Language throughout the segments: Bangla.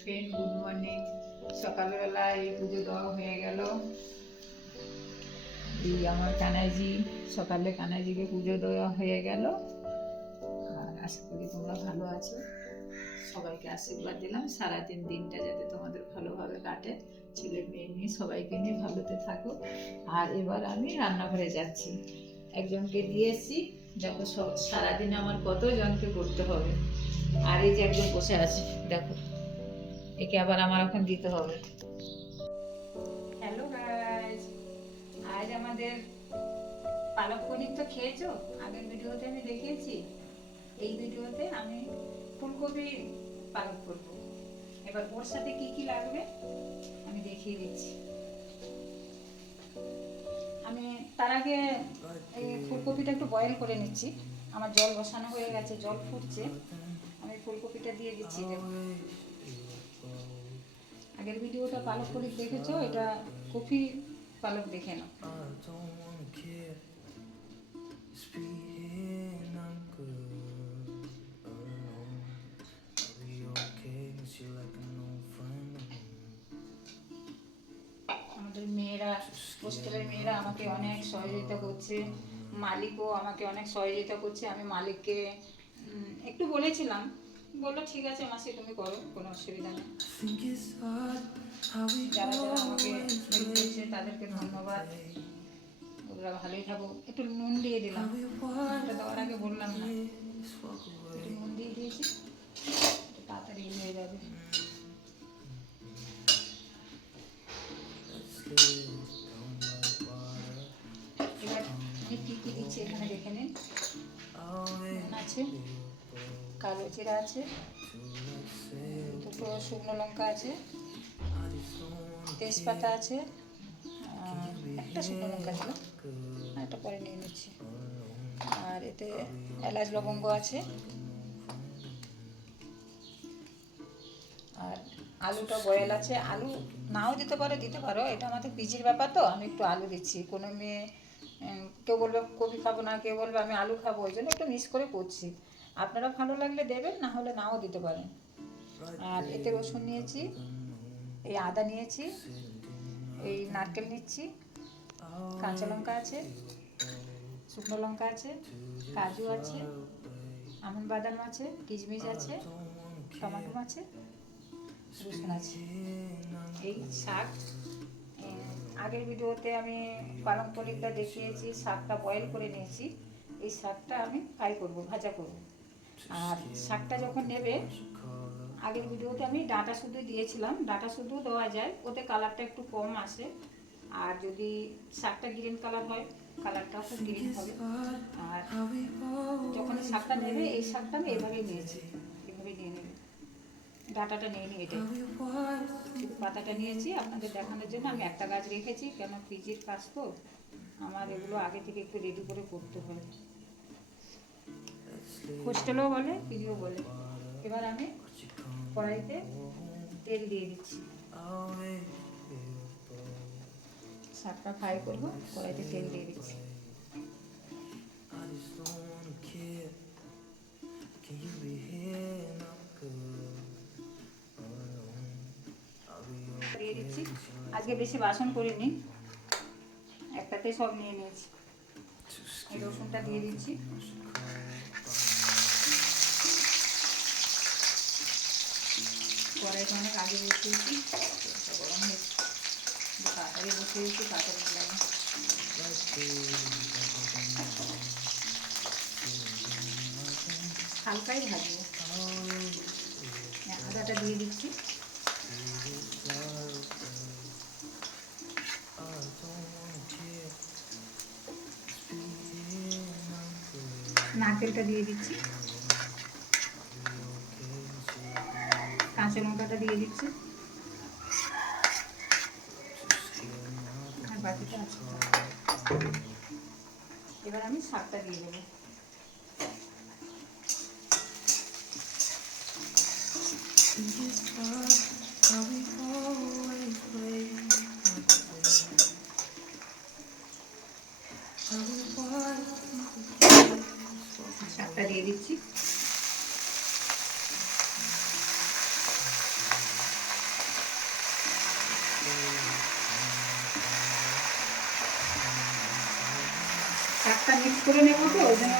Friend good morning. সকালবেলা এই পুজো দেওয়া হয়ে গেল। এই আমার কানাইজি, সকালে কানাইজিকে পুজো দেওয়া হয়ে গেল। আর আশা করি তোমরা ভালো আছো। সবাইকে আশীর্বাদ দিলাম সারাদিন দিনটা যাতে তোমাদের ভালোভাবে কাটে, ছেলে মেয়ে নিয়ে সবাইকে নিয়ে ভালোতে থাকো। আর এবার আমি রান্নাঘরে যাচ্ছি, একজনকে দিয়েছি। দেখো সারাদিন আমার কত জনকে করতে হবে। আর এই যে একজন বসে আছে, দেখো একে আবার আমার এখন দিতে হবে। হ্যালো গাইস, আজ আমাদের পালক পনির তো খেয়েছো, আগের ভিডিওতে আমি দেখিয়েছি। এই ভিডিওতে আমি ফুলকপি পালক করব। এবার ওর সাথে কি কি লাগবে আমি দেখিয়ে দিচ্ছি। আমি তার আগে এই ফুলকপিটা একটু বয়েল করে নিচ্ছি। আমার জল বসানো হয়ে গেছে, জল ফুটছে, আমি ফুলকপিটা দিয়ে দিচ্ছি। দেখুন, আগের ভিডিওটা পালক পনির দেখেছো, এটা কপি পালক দেখে নাও। আমাদের মেয়েরা, হোস্টেলের মেয়েরা আমাকে অনেক সহযোগিতা করছে, মালিকও আমাকে অনেক সহযোগিতা করছে। আমি মালিককে একটু বলেছিলাম, বললো ঠিক আছে মাসি তুমি করো, কোনো অসুবিধা নেই। যারা যারা আমাকে হেল্প করছে তাদেরকে ধন্যবাদ। ওরা ভালোই থাকো। একটু নুন দিয়ে দিলাম, নুনটা দেওয়ার আগে বললাম না, একটু নুন দিয়ে দিয়েছি, তাড়াতাড়ি হয়ে যাবে। এবার আমি কী কী দিচ্ছি এখানে দেখে নিন। নুন আছে, কালো জিরা আছে, দুটো শুকনো লঙ্কা আছে, তেজপাতা আছে, একটা শুকনো লঙ্কা ছিল, একটা পরে নিয়ে নিচ্ছি। আর এতে এলাচ লবঙ্গ আছে। আর আলুটা বয়েল আছে, আলু নাও দিতে পারো, দিতে পারো, এটা আমাদের পিজির ব্যাপার তো আমি একটু আলু দিচ্ছি। কোনো মেয়ে কেউ বলবে কপি খাবো না, কেউ বলবে আমি আলু খাবো, ওই জন্য একটু মিক্স করে করছি। আপনারা ভালো লাগলে দেবেন, না হলে নাও দিতে পারেন। আর এতে রসুন নিয়েছি, এই আদা নিয়েছি, এই নারকেল নিচ্ছি, কাঁচা লঙ্কা আছে, শুকনো লঙ্কা আছে, কাজু আছে, আমন্ড বাদাম আছে, কিশমিশ আছে, টমেটো আছে, রসুন আছে। এই শাক, আগের ভিডিওতে আমি পালং পনিরটা দেখিয়েছি, শাকটা বয়েল করে নিয়েছি। এই শাকটা আমি ফ্রাই করব, ভাজা করব। আর শাকটা যখন নেবে, আগের ভিডিওতে আমি ডাঁটা শুধু দিয়েছিলাম, ডাঁটা শুধু দেওয়া যায়, ওতে কালারটা একটু কম আসে। আর যদি শাকটা গ্রিন কালার হয়, কালারটাও খুব গ্রিন হবে। আর যখন শাকটা নেবে, এই শাকটা আমি এভাবেই নিয়েছি, এভাবেই নিয়ে নেবে, ডাঁটাটা নিয়ে নিই। এটা শুধু পাতাটা নিয়েছি আপনাদের দেখানোর জন্য। আমি একটা গাছ রেখেছি, কেন পিজির কাজ তো আমার এগুলো আগে থেকে একটু রেডি করে করতে হয়, হোস্টেলও বলে পিজিও বলে। এবার আমি কড়াইতে তেল দিয়ে দিচ্ছি, শাকটা ফ্রাই করবো, কড়াইতে তেল দিয়ে দিচ্ছি। দিয়ে দিচ্ছি, আজকে বেশি বাসন করিনি, একটাতে সব নিয়ে নিয়েছি। এই রসুনটা দিয়ে দিচ্ছি, কড়াইটা অনেক আগে বসিয়েছি, গরম হয়েছে, তাড়াতাড়ি বসিয়েছি, তাড়াতাড়ি দিলাম। হালকাই ভাজবো। আদাটা দিয়ে দিচ্ছি, নারকেলটা দিয়ে দিচ্ছি, কাঁচা লঙ্কাটা দিয়ে দিচ্ছি, আর বাকিটা আছে। এবার আমি শাকটা দিয়ে দেবো। শাকটা দিয়ে দিচ্ছি, শাকটা মিক্স করে নেবো, তো ওই জন্য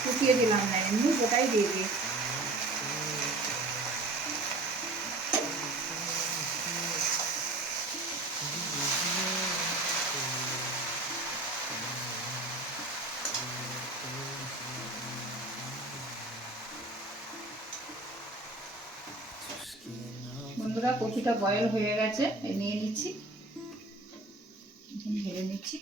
ফুটিয়ে দিলাম না, এমনি গোটাই দিয়ে দিই। বন্ধুরা, কপিটা বয়েল হয়ে গেছে, নিয়ে নিচ্ছি, ঢেলে নিচ্ছি।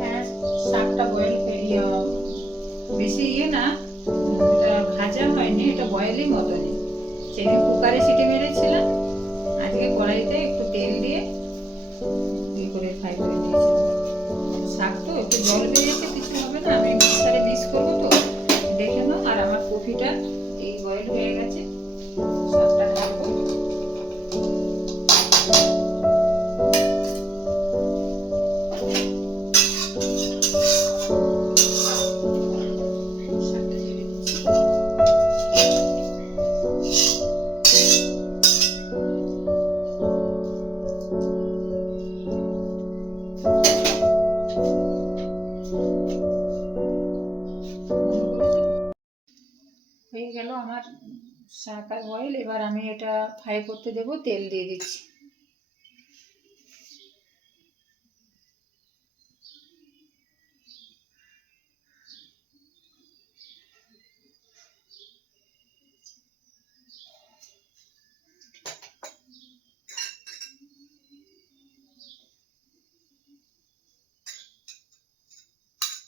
হ্যাঁ, শাকটা বয়েল বেশি না, এটা ভাজা হয়নি, এটা বয়েলই মতনই। সেদিন কুকারে সিটি মেরেছিলাম, আজকে কড়াইতে একটু তেল দিয়ে করে ফ্রাই করে দিয়েছিলাম। শাক তো একটু জল বেরিয়েছে, কিছু হবে না, আমি মিক্সারে মিক্স করবো, তো দেখে নাও। আর আমার কপিটা এই বয়েল হয়ে গেছে, শাকটা ঢালবো। হয়ে গেল আমার শাক আর বয়েল। এবার আমি এটা ফ্রাই করতে দেবো, তেল দিয়ে দিচ্ছি।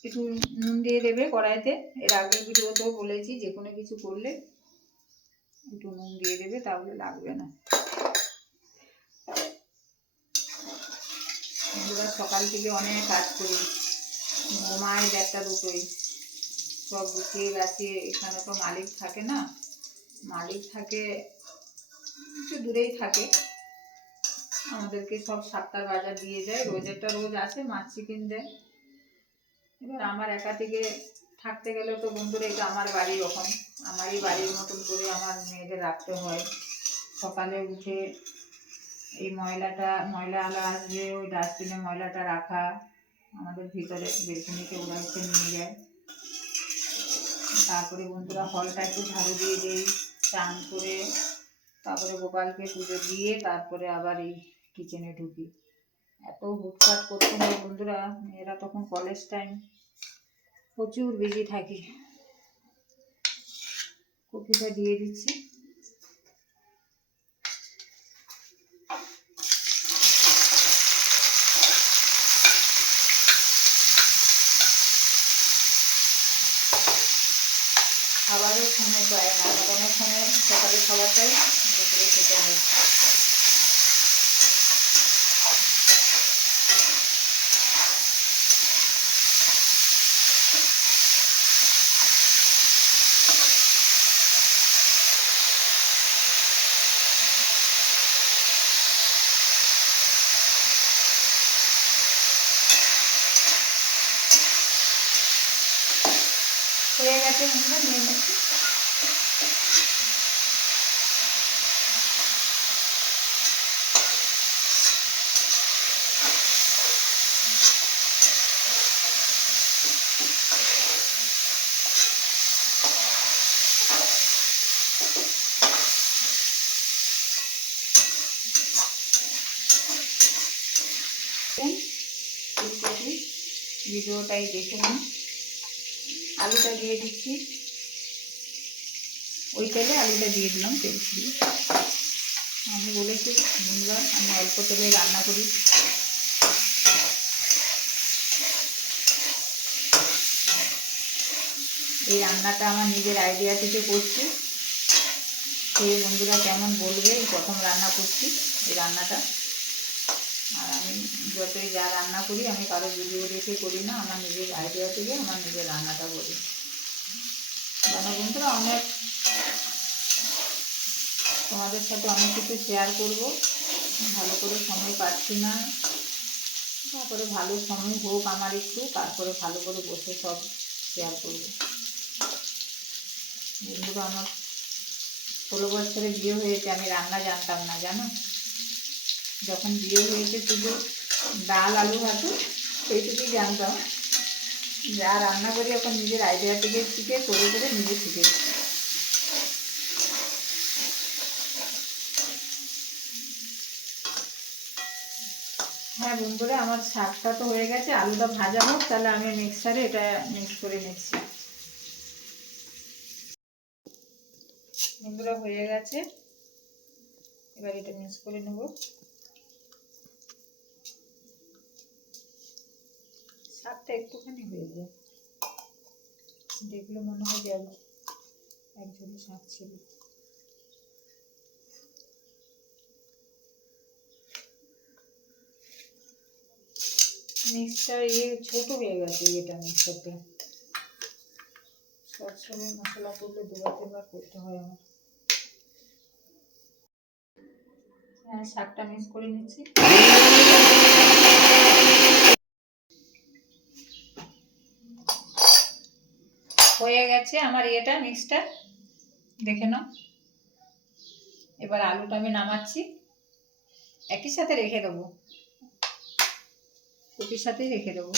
একটু নুন দিয়ে দেবে কড়াইতে, এর আগের ভিডিওতেও বলেছি যে কোনো কিছু করলে একটু নুন দিয়ে দেবে, তাহলে লাগবে না। আমরা সকাল থেকে অনেক কাজ করি, ঘুমায় 1টা 2টোই, সব গুছিয়ে গাছিয়ে। এখানে তো মালিক থাকে না, মালিক থাকে একটু দূরেই থাকে, আমাদেরকে সব 7টার বাজার দিয়ে যায়, রোজেরটা রোজ আসে, মাছ চিকেন দেয়। এবার আমার একা থেকে থাকতে গেলে তো বন্ধুরা, এটা আমার বাড়ি, ওখান আমারই বাড়ির মতন করে আমার মেয়েদের রাখতে হয়। সকালে উঠে এই ময়লা আলা আসবে, ওই ডাস্টবিনে ময়লাটা রাখা, আমাদের ভিতরে বেলকনিতে ওরা এসে নিয়ে যায়। তারপরে বন্ধুরা হলটা একটু ঝাড়ু দিয়ে দিই, চান করে তারপরে গোপালকে পুজো দিয়ে তারপরে আবার এই কিচেনে ঢুকি। এত হুটহাট করতে হয় বন্ধুরা, মেয়েরা তখন কলেজ টাইম, প্রচুর বিজি থাকি। কপিটা দিয়ে দিচ্ছি। খাবারের সময় পায় না, অনেক সময় সকালে খাবারটাই দুপুরে খেতে হয়। হয়ে গেছে বন্ধুরা, নিয়ে নিচ্ছি। ফুলকপি ভিডিওটাই দেখে নিন। আলুটা দিয়ে দিচ্ছি, ওই তেলে আলুটা দিয়ে দিলাম, তেল দিয়ে। আমি বলেছি বন্ধুরা, আমি অল্প তেলে রান্না করি। এই রান্নাটা আমার নিজের আইডিয়া থেকে করছি, সেই বন্ধুরা কেমন বলবে, প্রথম রান্না করছি এই রান্নাটা। আর আমি যতই যা রান্না করি, আমি কারো ভিডিও দেখে করি না, আমার নিজের আইডিয়া থেকে আমার নিজের রান্নাটা করি। কেন বন্ধুরা, অনেক তোমাদের সাথে অনেক কিছু শেয়ার করব, ভালো করে সময় পাচ্ছি না, তারপরে ভালো সময় হোক আমার একটু, তারপরে ভালো করে বসে সব শেয়ার করব। বন্ধুরা, আমার 16 বছরে বিয়ে হয়েছে, আমি রান্না জানতাম না, জানো। যখন বিয়ে হয়েছে শুধু ডাল আলু ভাতে এইটুকুই জানতাম। যা রান্না করি এখন নিজের আইডিয়া থেকে শিখে করে করে নিজে শিখেছি। হ্যাঁ বন্ধুরা, আমার শাকটা তো হয়ে গেছে, আলুটা ভাজা হোক, তাহলে আমি মিক্সারে এটা মিক্স করে নিচ্ছি। বন্ধুরা হয়ে গেছে, এবার এটা মিক্স করে নেব। শাকটা একটুখানি হয়ে যায়, দেখলে মনে হয় যে একজনের শাক ছিল। মিক্সটা ছোট হয়ে গেছে, এটা মিক্সারটা সবসময় মশলা করলে দুবার তিনবার করতে হয় আমার। হ্যাঁ, শাকটা মিক্স করে নিচ্ছি। হয়ে গেছে আমার এটা মিক্সটা, দেখে নাও। এবার আলুটা আমি নামাচ্ছি, একই সাথে রেখে দেবো, কপির সাথেই রেখে দেবো।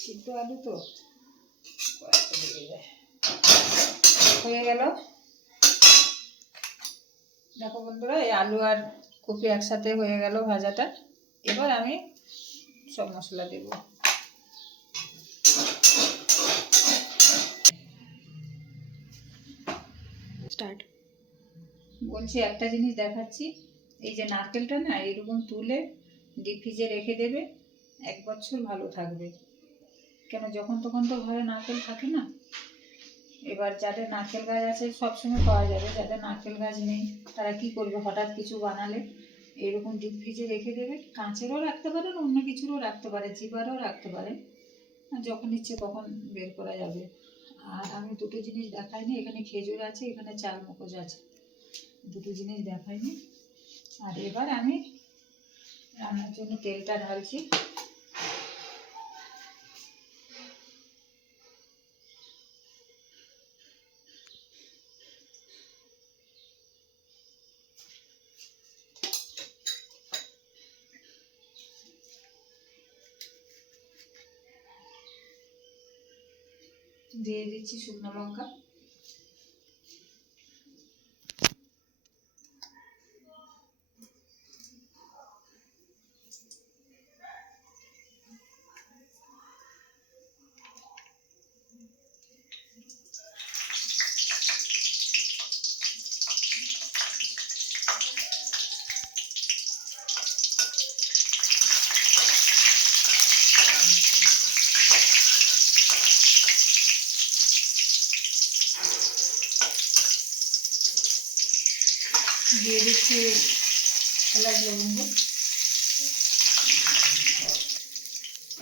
সিদ্ধ আলু তো হয়ে গেল। দেখো বন্ধুরা, এই আলু আর কপি একসাথে হয়ে গেল ভাজাটা। এবার আমি সব মশলা দেব। স্টার্ট। বলছি, একটা জিনিস দেখাচ্ছি। এই যে নারকেলটা না, এরকম তুলে ডিপ ফ্রিজে রেখে দেবে, 1 বছর ভালো থাকবে। কেন, যখন তখন তো ঘরে নারকেল থাকে না। এবার যাদের নারকেল গাছ আছে সবসময় পাওয়া যাবে, যাদের নারকেল গাছ নেই তারা কি করবে, হঠাৎ কিছু বানালে এরকম ডিপ ফ্রিজে রেখে দেবে। কাঁচেরও রাখতে পারেন, অন্য কিছুরও রাখতে পারে, চিবারও রাখতে পারে, যখন ইচ্ছে তখন বের করা যাবে। আর আমি দুটো জিনিস দেখাইনি, এখানে খেজুর আছে, এখানে চাল মগজ আছে, দুটো জিনিস দেখাইনি। আর এবার আমি রান্নার জন্য তেলটা ঢালছি। দিয়ে দিচ্ছি শুকনো লঙ্কা, দিয়ে দিচ্ছি এলাচ লবঙ্গ,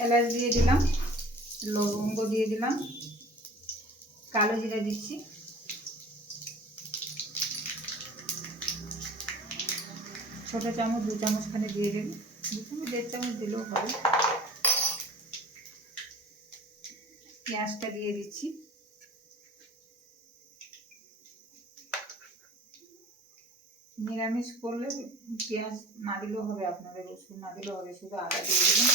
এলাচ দিয়ে দিলাম, লবঙ্গ দিয়ে দিলাম, কালো জিরা দিচ্ছি, ছোটো চামচ 2 চামচখানে দিয়ে দেবো, 2 চামচ 1.5 চামচ দিলেও হবে। পেঁয়াজটা দিয়ে দিচ্ছি, নিরামিষ করলে পেঁয়াজ না দিলেও হবে, আপনাদের রসুন না দিলেও হবে, শুধু আদা দিয়ে দেবেন।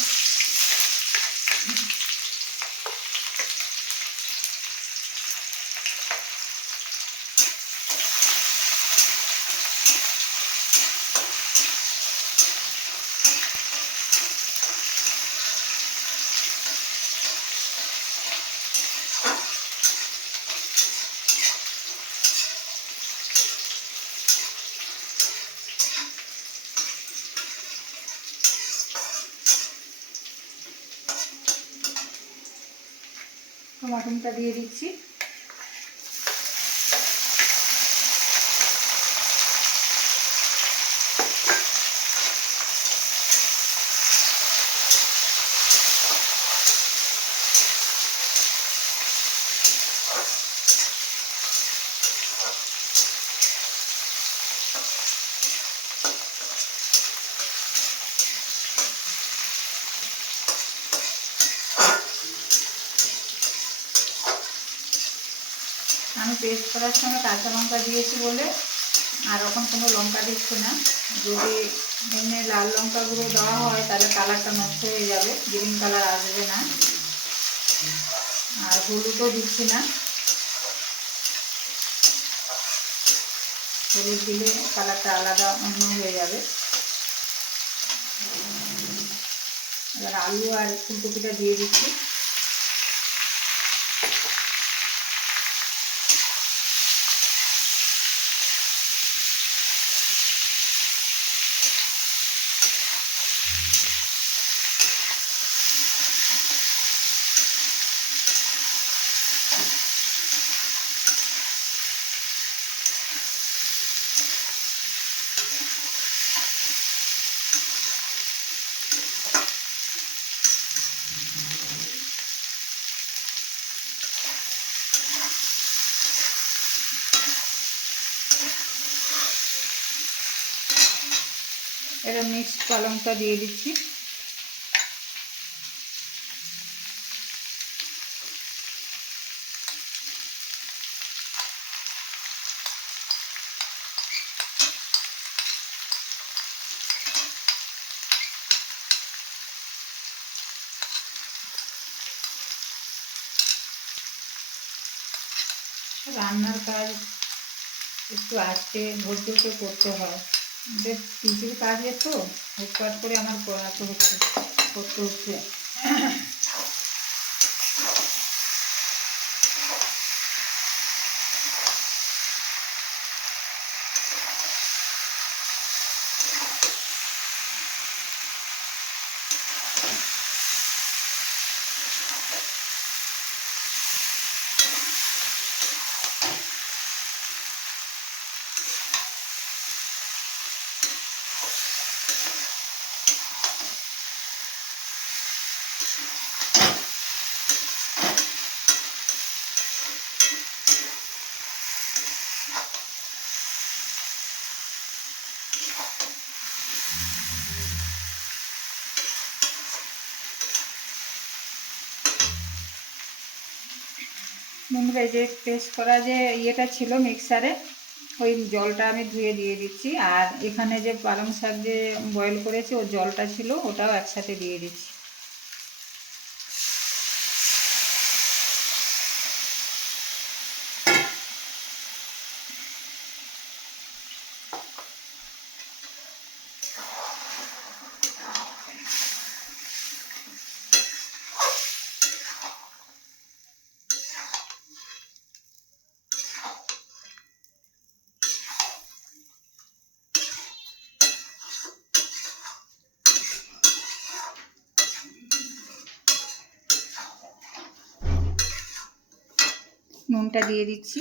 টমাটোটা দিয়ে দিচ্ছি, পেস্ট করার সময় কাঁচা লঙ্কা দিয়েছি বলে আর এখন কোনো লঙ্কা দিচ্ছি না। যদি এমনি লাল লঙ্কা গুঁড়ো দেওয়া হয় তাহলে কালারটা নষ্ট হয়ে যাবে, গ্রিন কালার আসবে না। আর হলুদও দিচ্ছি না, হলুদ দিলে কালারটা আলাদা অন্য হয়ে যাবে। এবার আলু আর ফুলকপিটা দিয়ে দিচ্ছি। এবার মিক্সড পালংটা দিয়ে দিচ্ছি। রান্নার কাজ একটু আস্তে ধৈর্য করে করতে হয়, আমাদের পিসির কাজে তো হুটপাট করে আমার করতে হচ্ছে। বন্ধুরা, এই যে পেস্ট করা যে ইয়েটা ছিল মিক্সারে, ওই জলটা আমি ধুয়ে দিয়ে দিচ্ছি। আর এখানে যে পালং শাক যে বয়েল করেছি ওর জলটা ছিল, ওটাও একসাথে দিয়ে দিচ্ছি। নুনটা দিয়ে দিচ্ছি।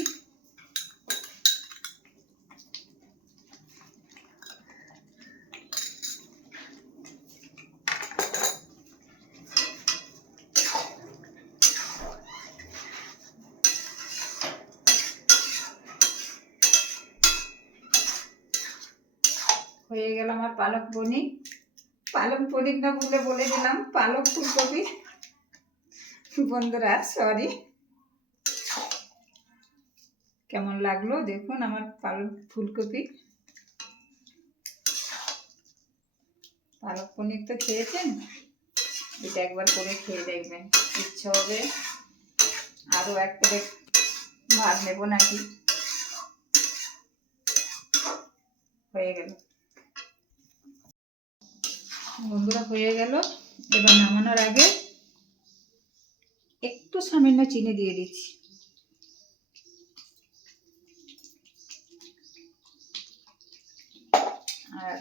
হয়ে গেল আমার পালক পনির। পালক পনির না বলে দিলাম পালক ফুলকপি। বন্ধুরা সরি, কেমন লাগলো দেখুন আমার পালক ফুলকপি। পালক পনির তো খেয়েছেন, এটা একবার করে খেয়ে দেখবেন, ইচ্ছে হবে আরও এক প্লেট ভাত নেবো নাকি। হয়ে গেল বন্ধুরা, হয়ে গেল। এবার নামানোর আগে একটু সামান্য চিনি দিয়ে দিচ্ছি। আর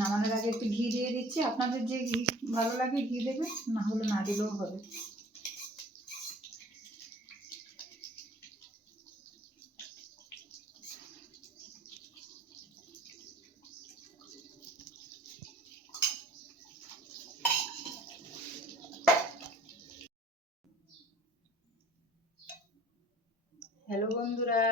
নামানোর আগে একটু ঘি দিয়ে দিচ্ছি। আপনাদের যে ঘি ভালো লাগে ঘি দেবে, না হলে না দিলেও হবে। হ্যালো বন্ধুরা,